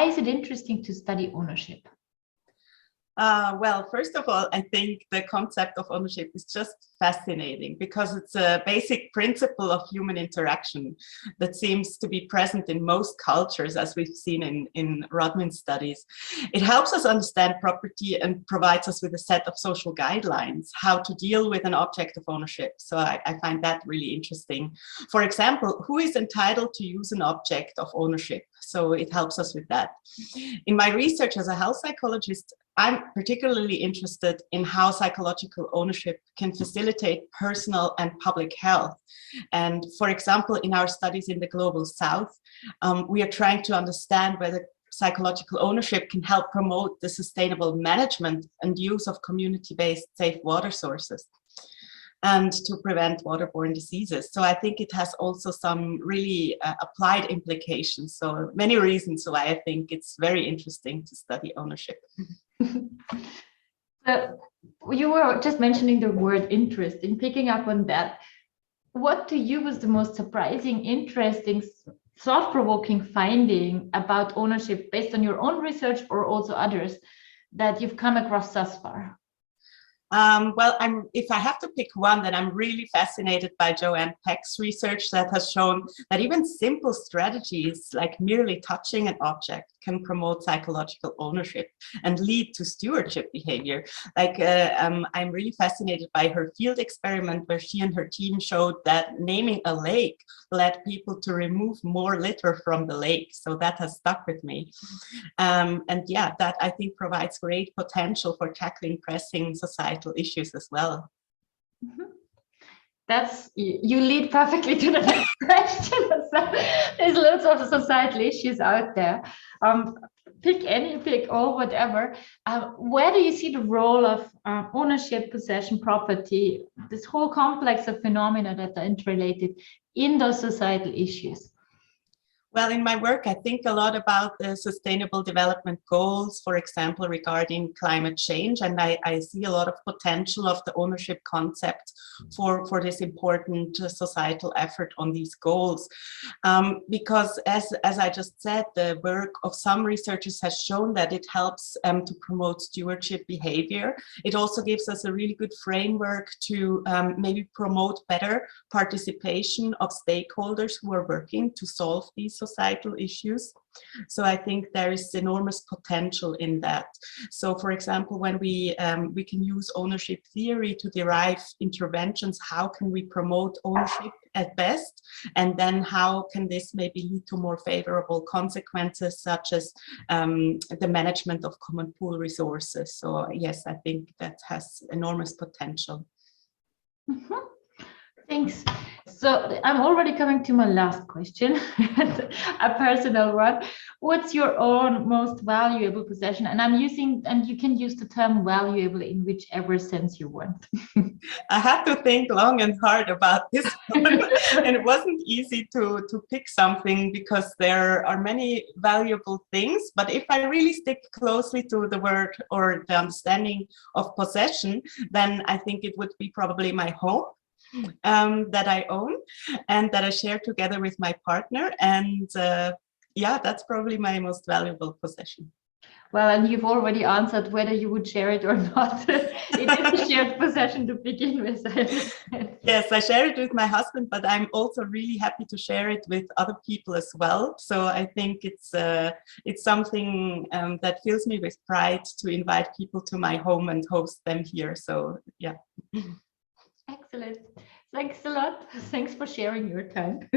why is it interesting to study ownership? Well, first of all, I think the concept of ownership is just fascinating because it's a basic principle of human interaction that seems to be present in most cultures, as we've seen in Rodman studies. It helps us understand property and provides us with a set of social guidelines, how to deal with an object of ownership. So I find that really interesting. For example, who is entitled to use an object of ownership? So it helps us with that. In my research as a health psychologist, I'm particularly interested in how psychological ownership can facilitate personal and public health. And for example, in our studies in the Global South, we are trying to understand whether psychological ownership can help promote the sustainable management and use of community-based safe water sources and to prevent waterborne diseases. So I think it has also some really applied implications. So many reasons why I think it's very interesting to study ownership. So you were just mentioning the word interest. In picking up on that, what to you was the most surprising, interesting, thought-provoking finding about ownership based on your own research or also others that you've come across thus far? Well, if I have to pick one, then I'm really fascinated by Joanne Peck's research that has shown that even simple strategies like merely touching an object can promote psychological ownership and lead to stewardship behavior. Like I'm really fascinated by her field experiment where she and her team showed that naming a lake led people to remove more litter from the lake. So that has stuck with me. And yeah, that I think provides great potential for tackling pressing societal issues as well. Mm-hmm. You lead perfectly to the next question. So there's loads of societal issues out there. Pick all, whatever. Where do you see the role of ownership, possession, property, this whole complex of phenomena that are interrelated in those societal issues? Well, in my work, I think a lot about the Sustainable Development Goals, for example, regarding climate change. And I see a lot of potential of the ownership concept for this important societal effort on these goals. Because as I just said, the work of some researchers has shown that it helps to promote stewardship behavior. It also gives us a really good framework to maybe promote better participation of stakeholders who are working to solve these societal issues. So I think there is enormous potential in that. So for example, when we can use ownership theory to derive interventions, how can we promote ownership at best? And then how can this maybe lead to more favorable consequences, such as the management of common pool resources? So yes, I think that has enormous potential. Mm-hmm. Thanks. So I'm already coming to my last question, a personal one. What's your own most valuable possession? And you can use the term valuable in whichever sense you want. I had to think long and hard about this one. And it wasn't easy to pick something because there are many valuable things. But if I really stick closely to the word or the understanding of possession, then I think it would be probably my home. That I own and that I share together with my partner. And yeah, that's probably my most valuable possession. Well, and you've already answered whether you would share it or not. It is a shared possession to begin with. Yes, I share it with my husband, but I'm also really happy to share it with other people as well. So I think it's something that fills me with pride to invite people to my home and host them here. So yeah. Excellent. Thanks a lot. Thanks for sharing your time.